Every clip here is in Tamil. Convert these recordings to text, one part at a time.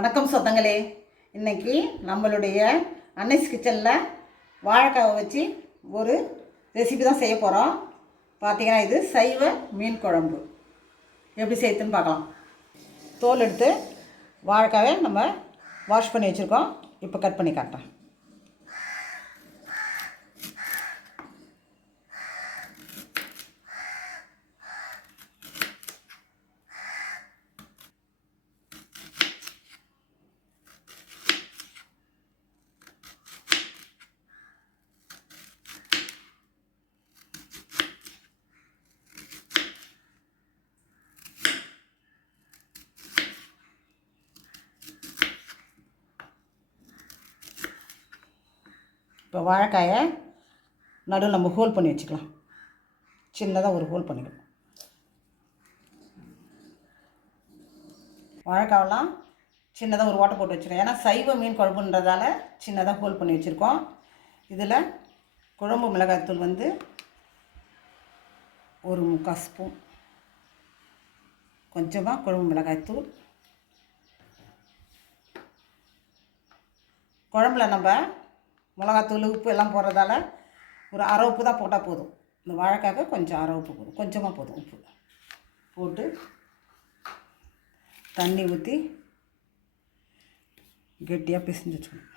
வணக்கம் சொந்தங்களே. இன்றைக்கி நம்மளுடைய அன்னைஸ் கிச்சனில் வாழைக்காவை வச்சு ஒரு ரெசிபி தான் செய்ய போகிறோம். பார்த்திங்கன்னா இது சைவ மீன் குழம்பு எப்படி செய்யுதுன்னு பார்க்கலாம். தோல் எடுத்து வாழைக்காவை நம்ம வாஷ் பண்ணி வச்சுருக்கோம். இப்போ கட் பண்ணி காட்டுறேன். இப்போ வாழைக்காயை நடுவில் நம்ம ஹோல் பண்ணி வச்சுக்கலாம். சின்னதாக ஒரு ஹோல் பண்ணிக்கலாம். வாழைக்காவெல்லாம் சின்னதாக ஒரு ஓட்டை போட்டு வச்சுருக்கோம். ஏன்னா சைவ மீன் குழம்புன்றதால சின்னதாக ஹோல் பண்ணி வச்சுருக்கோம். இதில் குழம்பு மிளகாய்த்தூள் வந்து ஒரு 3/4 ஸ்பூன், கொஞ்சமாக குழம்பு மிளகாய்த்தூள். குழம்புல நம்ம மிளகாத்தூள் உப்பு எல்லாம் போடுறதால ஒரு அரை உப்பு தான் போட்டால் போதும். இந்த வாழைக்காக கொஞ்சம் அரை உப்பு போதும், கொஞ்சமாக போதும். உப்பு போட்டு தண்ணி ஊற்றி கெட்டியாக பிசைஞ்சு வச்சுக்கணும்.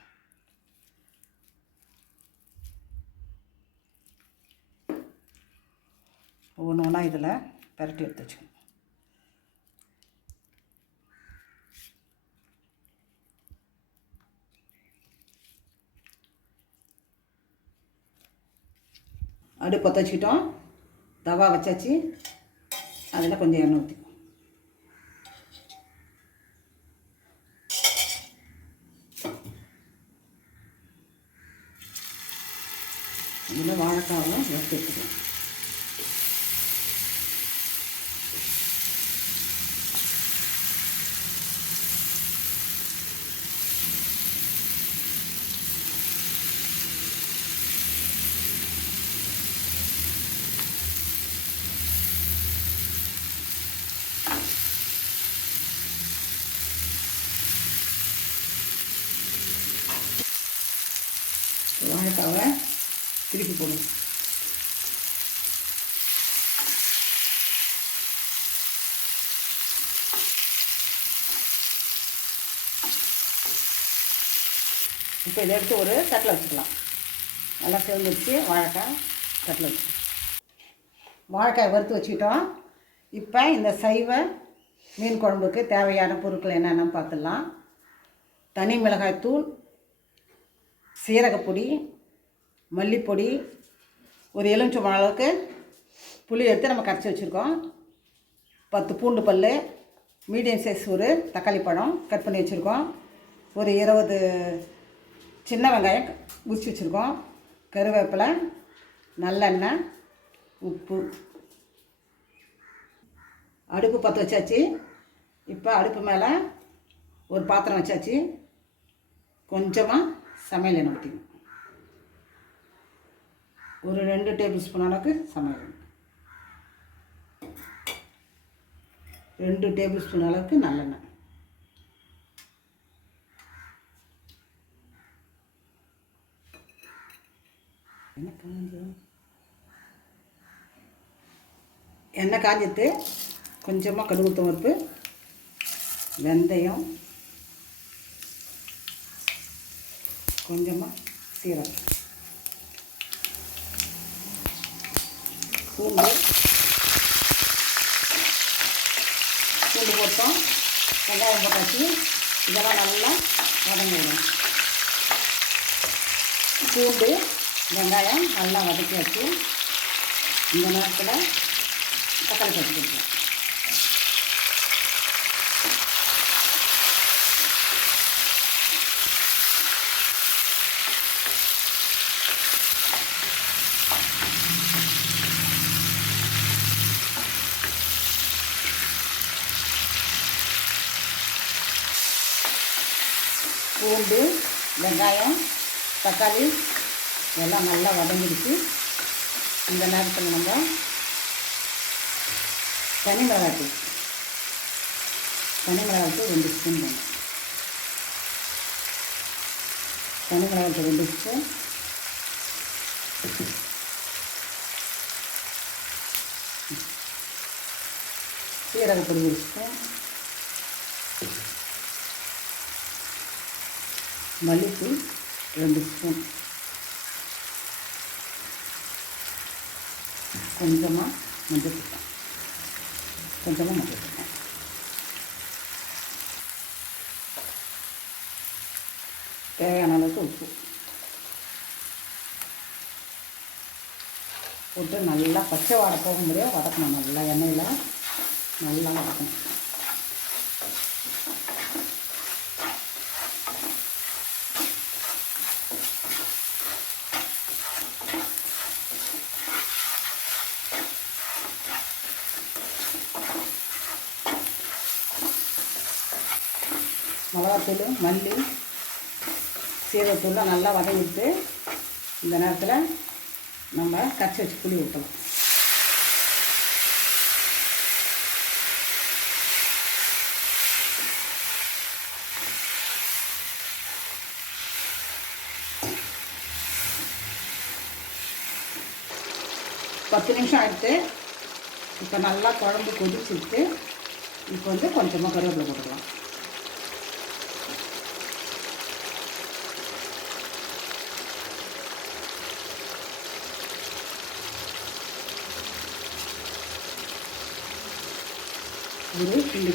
ஒன்று ஒன்றா இதில் பரட்டி எடுத்து வச்சுக்கணும். அடுப்பு பற்ற வச்சுக்கிட்டோம். தவா வச்சாச்சு. அதில் கொஞ்சம் எண்ணெய் ஊற்றிக்கும். இதில் வாழைக்காவும் வறுத்து எடுத்துக்கலாம். வாழைக்காவை திருப்பி போடும். இப்போ இதை எடுத்து ஒரு தட்டில் வச்சுக்கலாம். நல்லா சேர்ந்து வச்சு வாழைக்காய் தட்டில் வச்சுக்கலாம். வாழைக்காய் வறுத்து வச்சுக்கிட்டோம். இப்போ இந்த சைவ மீன் குழம்புக்கு தேவையான பொருட்கள் என்னென்னு பார்த்துடலாம். தனி மிளகாய்த்தூள், சீரகப்பொடி, மல்லிப்பொடி, ஒரு எலுமிச்சம்பழம் அளவுக்கு புளி எடுத்து நம்ம கரைச்சி வச்சுருக்கோம். 10 பூண்டு பல், மீடியம் சைஸ் ஒரு தக்காளி பழம் கட் பண்ணி வச்சுருக்கோம். ஒரு 20 சின்ன வெங்காயம் உரிச்சு வச்சுருக்கோம். கருவேப்பிலை, நல்லெண்ணெய், உப்பு. அடுப்பு பற்ற வச்சாச்சு. இப்போ அடுப்பு மேலே ஒரு பாத்திரம் வச்சாச்சு. கொஞ்சமாக சமையல் எண்ணெய் ஊற்றிக்கணும். ஒரு 2 டேபிள் ஸ்பூன் அளவுக்கு சமையல் எண்ணெய், 2 டேபிள் ஸ்பூன் அளவுக்கு நல்லெண்ணெய், எண்ணெய் காஞ்சிட்டு கொஞ்சமாக கடுகு பருப்பு, வெந்தயம், கொஞ்சமாக சீரகம், பூண்டு போட்டோம். வெங்காயம் போட்டாச்சு. இதெல்லாம் நல்லா வதங்கிடும். பூண்டு வெங்காயம் நல்லா வதக்கியாச்சு. இந்த நேரத்தில் தக்காளி கட்டி கொடுப்போம். பூண்டு, வெங்காயம், தக்காளி எல்லாம் நல்லா வதங்கிடுச்சு. இந்த நேரத்தில் நம்ம தனி மிளகாய்த்தூள் 2 ஸ்பூன் வேணும். தனி மிளகாய் 2 ஸ்பூன், சீரகப்பொடி 1 ஸ்பூன், மல்லித்தூள் 2 ஸ்பூன், கொஞ்சமாக மஞ்சள் தூள், தேவையான அளவுக்கு உப்பு போட்டு நல்லா பச்சை வாடை போக முடியாது வதக்கணும். நல்லா எண்ணெயில் நல்லா வதக்கணும். மிளகாத்தூள், மல்லி, சீரகத்தூள்லாம் நல்லா வதங்கிட்டு இந்த நேரத்தில் நம்ம கரைச்சி வச்சு புளி ஊற்றலாம். பத்து நிமிஷம் ஆகிட்டு இப்போ நல்லா குழம்பு கொதிச்சுட்டு இப்போ கொஞ்சமாக கருவேப்பிலை போட்டுக்கலாம். ஒரு கிண்டு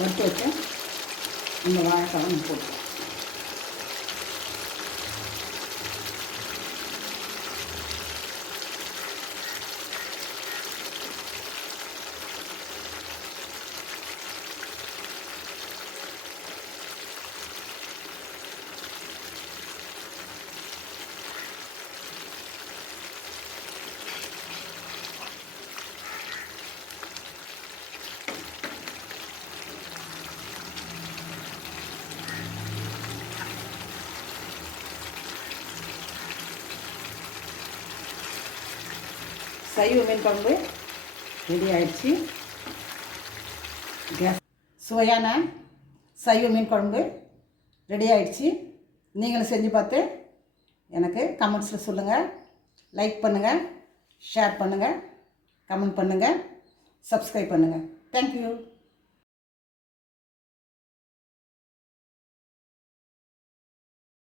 வறுத்து வச்சு இந்த வாழைக்காய் போட்டுக்கலாம். சைவ மீன் குழம்பு ரெடி ஆயிடுச்சு. சுவையான சைவ மீன் குழம்பு ரெடி ஆயிடுச்சு. நீங்களும் செஞ்சு பார்த்து எனக்கு கமெண்ட்ஸில் சொல்லுங்கள். லைக் பண்ணுங்கள், ஷேர் பண்ணுங்கள், கமெண்ட் பண்ணுங்கள், சப்ஸ்கிரைப் பண்ணுங்கள். தேங்க்யூ.